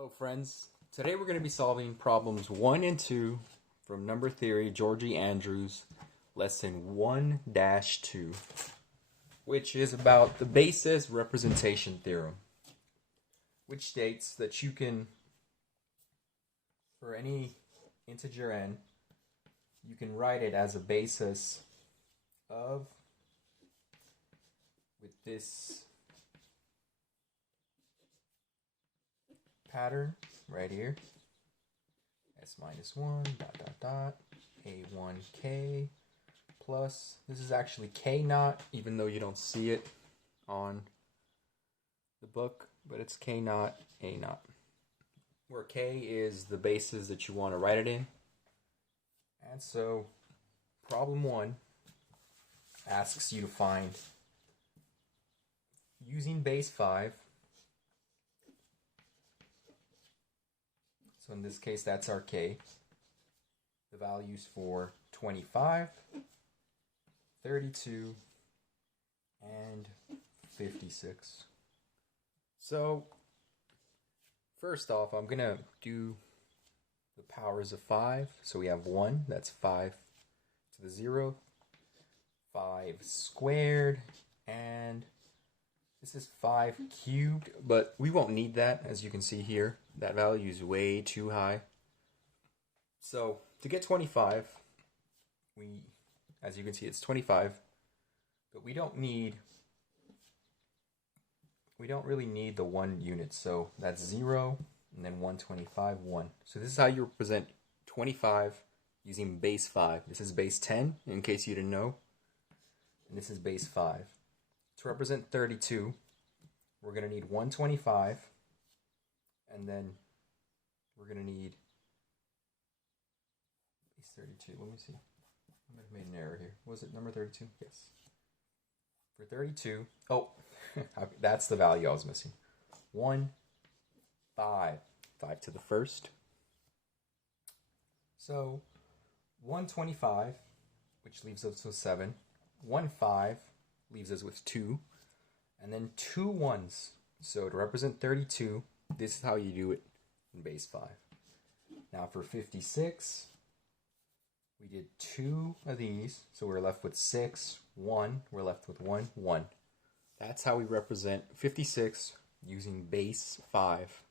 Hello friends, today we're going to be solving problems 1 and 2 from Number Theory, Georgie Andrews, lesson 1-2, which is about the basis representation theorem, which states that you can, for any integer n, you can write it as a basis of, with this pattern right here, s minus 1 dot dot dot a1k plus, this is actually k naught, even though you don't see it on the book, but it's k naught a naught, where k is the basis that you want to write it in. And so problem 1 asks you to find, using base 5, so in this case that's our k, the values for 25, 32, and 56. So first off, I'm going to do the powers of 5. So we have 1, that's 5 to the 0, 5 squared, and this is 5 cubed, but we won't need that. As you can see here, that value is way too high. So to get 25, as you can see, it's 25, but we don't really need the 1 unit. So that's 0, and then 125, 1. So this is how you represent 25 using base 5. This is base 10, in case you didn't know, and this is base 5. To represent 32, we're going to need 125, and then we're going to need base 32. Let me see. I might have made an error here. Was it number 32? Yes. For 32, oh, that's the value I was missing. 1, 5. 5 to the first. So 125, which leaves us with 7. 1, 5 leaves us with 2, and then 2 1s. So to represent 32, this is how you do it in base 5. Now for 56, we did 2 of these, so we're left with 6, 1, we're left with 1, 1. That's how we represent 56 using base 5.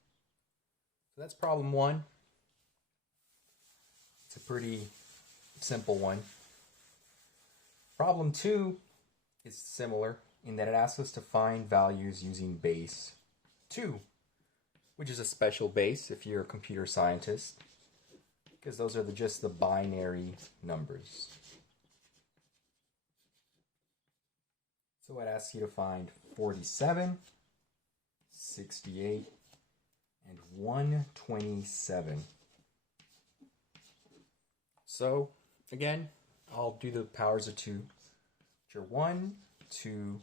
So that's problem 1. It's a pretty simple one. Problem 2 is similar in that it asks us to find values using base 2, which is a special base if you're a computer scientist, because those are just the binary numbers. So it asks you to find 47, 68, and 127. So again, I'll do the powers of 2. Which are 1, 2,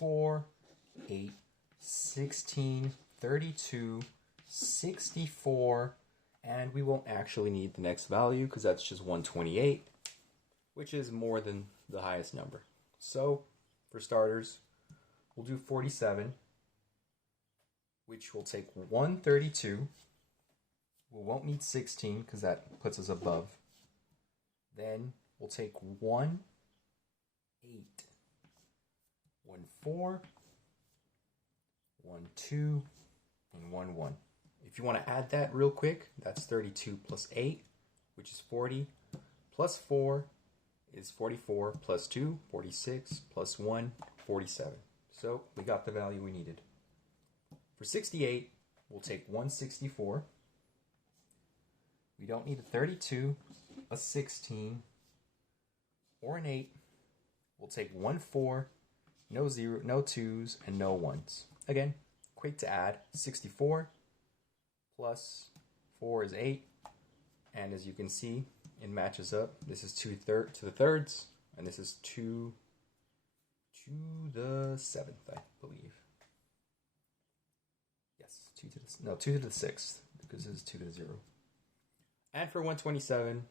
4, 8, 16, 32, 64, and we won't actually need the next value because that's just 128, which is more than the highest number. So for starters, we'll do 47, which will take 132. We won't need 16 because that puts us above. Then we'll take 1, 8, 1, 4, 1, 2, and 1, 1. If you want to add that real quick, that's 32 plus 8, which is 40, plus 4 is 44, plus 2, 46, plus 1, 47. So we got the value we needed. For 68, we'll take 164. We don't need a 32, a 16, or an 8. We'll take 1, 4, no 0, no 2s, and no 1s. Again, quick to add. 64 plus 4 is 8. And as you can see, it matches up. This is 2 to the thirds, and this is 2 to the 7th, I believe. Yes, 2 to the 6th, because this is 2 to the 0. And for 127,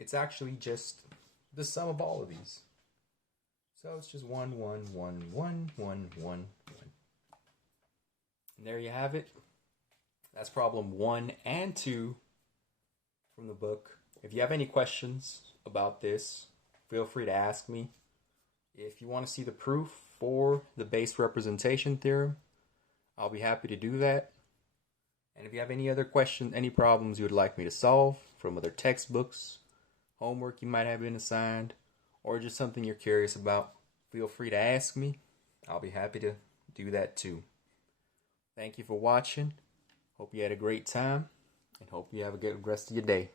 it's actually just the sum of all of these. So it's just 1, 1, 1, 1, 1, 1, 1. And there you have it. That's problem 1 and 2 from the book. If you have any questions about this, feel free to ask me. If you want to see the proof for the base representation theorem, I'll be happy to do that. And if you have any other questions, any problems you would like me to solve from other textbooks, homework you might have been assigned, or just something you're curious about, feel free to ask me. I'll be happy to do that too. Thank you for watching. Hope you had a great time, and hope you have a good rest of your day.